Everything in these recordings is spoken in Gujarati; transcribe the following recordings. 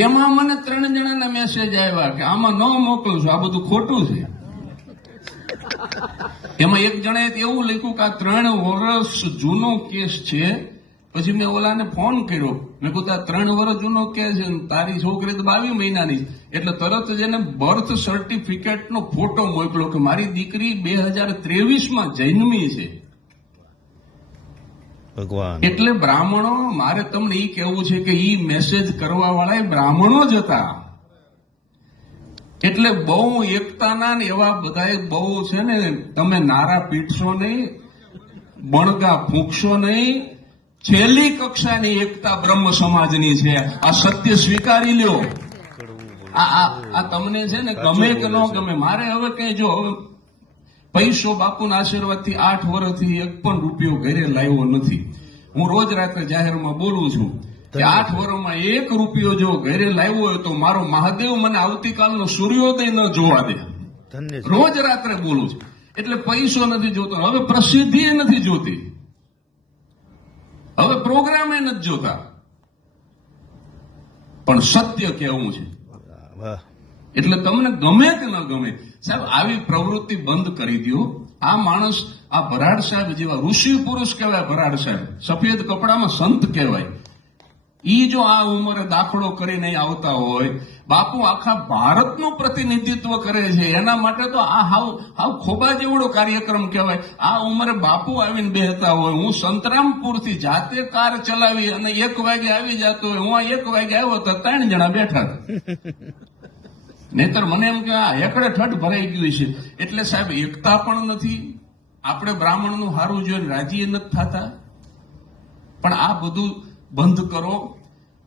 એમાં મને ત્રણ જણાના મેસેજ આવ્યા કે આમાં ન મોકલું આ બધું ખોટું છે. એમાં એક જણાએ એવું લખ્યું કે આ ત્રણ વર્ષ જૂનો કેસ છે. પછી મેં ઓલાને ફોન કર્યો. મેં કહ્યું આ ત્રણ વર્ષ જૂનો કેસ છે તારી છોકરી તો બાવીસ મહિનાની. એટલે તરત જ એને બર્થ સર્ટિફિકેટ નો ફોટો મોકલ્યો કે મારી દીકરી બે હજાર ત્રેવીસમાં જન્મી છે. ભગવાન. એટલે બ્રાહ્મણો મારે તમને એ કહેવું છે કે એ મેસેજ કરવા વાળા એ બ્રાહ્મણો જ હતા. એટલે બહુ એકતાના ને એવા બધા બહુ છે ને તમે નારા પીટશો નહીં બણગા ફૂંકશો નહીં છેલ્લી કક્ષાની એકતા બ્રહ્મ સમાજની છે. આ સત્ય સ્વીકારી લ્યો. આ આ આ તમને છે ને ગમે કે ન ગમે મારે હવે કઈ જો હવે પૈસો બાપુના આશીર્વાદથી આઠ વર્ષથી એક પણ રૂપિયો ઘરે લાવ્યો નથી. હું રોજ રાત્રે જાહેરમાં બોલું છું કે આઠ વર્ષમાં એક રૂપિયો જો ઘરે લાવ્યો હોય તો મારો મહાદેવ મને આવતીકાલનો સૂર્યોદય ન જોવા દે. રોજ રાત્રે બોલું છું. એટલે પૈસો નથી જોતો. હવે પ્રસિદ્ધિ એ નથી જોતી. હવે પ્રોગ્રામ એ નથી જોતા. પણ સત્ય કેવું છે. વાહ. એટલે તમને ગમે કે ન ગમે, સાહેબ, આવી પ્રવૃત્તિ બંધ કરી દો આ માણસ, આ ભરાડ સાહેબ જેવા ઋષિ પુરુષ કહેવાય ભરાડ સાહેબ. સફેદ કપડામાં સંત કહેવાય. ઈ જો આ ઉંમરે દાખલો કરીને આવતા હોય, બાપુ આખા ભારતનું પ્રતિનિધિત્વ કરે છે. એના માટે તો આ હાવ હાવ ખોબા જેવડો કાર્યક્રમ કહેવાય. આ ઉંમરે બાપુ આવીને બેહતા હોય. હું સંતરામપુરથી જાતે કાર ચલાવી અને એક વાગે આવી જતો હોય. હું આ એક વાગે આવ્યો તો ત્રણ જણા બેઠા નહીતર મને એમ કે આ એકડે ઠઠ ભરાઈ ગયું છે. એટલે સાહેબ એકતા પણ નથી. આપણે બ્રાહ્મણનું હારું જોઈને રાજી નથી થતા. પણ આ બધું બંધ કરો.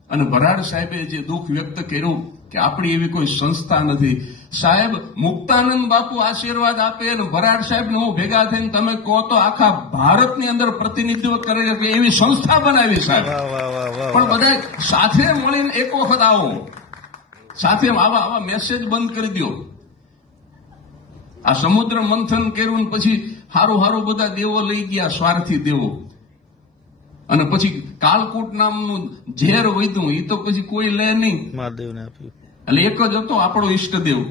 અને ભરાડ સાહેબે જે દુઃખ વ્યક્ત કર્યું કે આપણી એવી કોઈ સંસ્થા નથી. સાહેબ મુક્તાનંદ બાપુ આશીર્વાદ આપે અને ભરાડ સાહેબ હું ભેગા થઈને તમે કહો તો આખા ભારતની અંદર પ્રતિનિધિત્વ કરે કે એવી સંસ્થા બનાવી સાહેબ. પણ બધા સાથે મળીને એક વખત આવો. સાથે આવા આવા મેસેજ બંધ કરી દો આ સમુદ્ર મંથન કર્યું પછી હારું હારું બધા દેવો લઈ ગયા સ્વાર્થી દેવો. અને પછી કાલકૂટ નામનું ઝેર વધ્યું એ તો પછી કોઈ લે નહીં. મહાદેવને આપ્યું. એટલે એક જ હતો આપણો ઈષ્ટદેવ.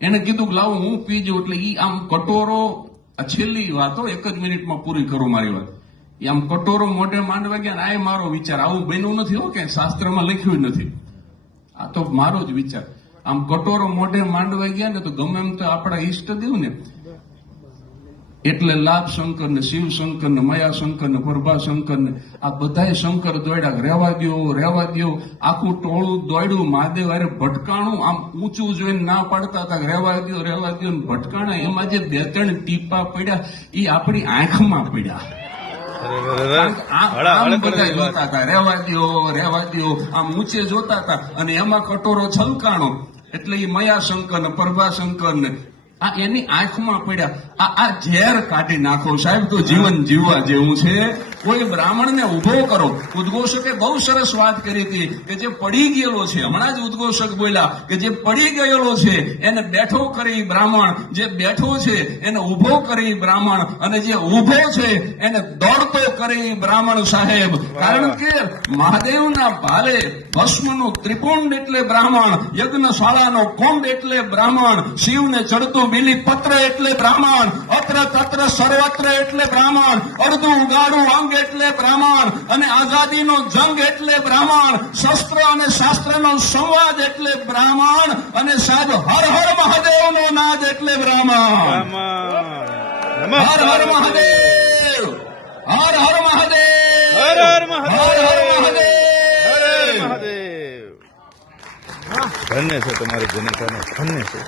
એને કીધું કે લાવો હું પી જાઉં એટલે ઈ આમ કટોરો આ છેલ્લી વાતો એક જ મિનિટમાં પૂરી કરો મારી વાત. એ આમ કટોરો મોઢે માંડવા ગયા આ મારો વિચાર. આવું બન્યું નથી હો કે શાસ્ત્રમાં લખ્યું નથી. આ તો મારો જ વિચાર. આમ કટોરો મોઢે માંડવા ગયા ને તો ગમે એમ તો આપણા ઈષ્ટદેવ ને એટલે લાભ શંકર ને શિવ શંકર ને મયા ને પ્રભા ને આ બધા શંકર દોડ્યા રહેવા દ્યો રહેવા દો આખું ટોળું દોડ્યું મહાદેવ અરે ભટકાણું આમ ઊંચું જોઈને ના પાડતા હતા રહેવા દો રહેવા ને ભટકાણા. એમાં જે બે ત્રણ ટીપા પડ્યા એ આપણી આંખમાં પડ્યા. જોતા હતા આમ ઊંચે જોતા હતા. અને એમાં કટોરો છલકાણો. એટલે એ મયા શંકર ને પ્રભાશંકર ને આ એની આંખમાં પડ્યા. આ આ ઝેર કાઢી નાખો સાહેબ તો જીવન જીવવા જેવું છે. કોઈ બ્રાહ્મણને ઊભો કરો. ઉદ્ઘોષકે બહુ સરસ વાત કરી હતી કે જે પડી ગયેલો છે હમણાં જ ઉદ્ઘોષક બોલ્યા કે જે પડી ગયેલો છે એને બેઠો કરી બ્રાહ્મણ જે બેઠો છે એને ઊભો કરી બ્રાહ્મણ અને જે ઊભો છે એને દોડતો કરી બ્રાહ્મણ સાહેબ. કારણ કે મહાદેવના ભાલે ભસ્મનું ત્રિપુંડ એટલે બ્રાહ્મણ યજ્ઞશાળાનો કુંડ એટલે બ્રાહ્મણ શિવને ચડતું બિલી પત્ર એટલે બ્રાહ્મણ અત્ર તત્ર સર્વત્ર એટલે બ્રાહ્મણ અડધું ઉગાડું અંગ એટલે બ્રાહ્મણ અને આઝાદીનો જંગ એટલે બ્રાહ્મણ શસ્ત્ર અને શાસ્ત્રનો સંવાદ એટલે બ્રાહ્મણ અને સાહેબ હર હર મહાદેવનો નાદ એટલે બ્રાહ્મણ. હર હર મહાદેવ! હર હર મહાદેવ! હર હર મહાદેવ! હર હર મહાદેવ! ધન્ય છે તમારી જનતાને ધન્ય છે.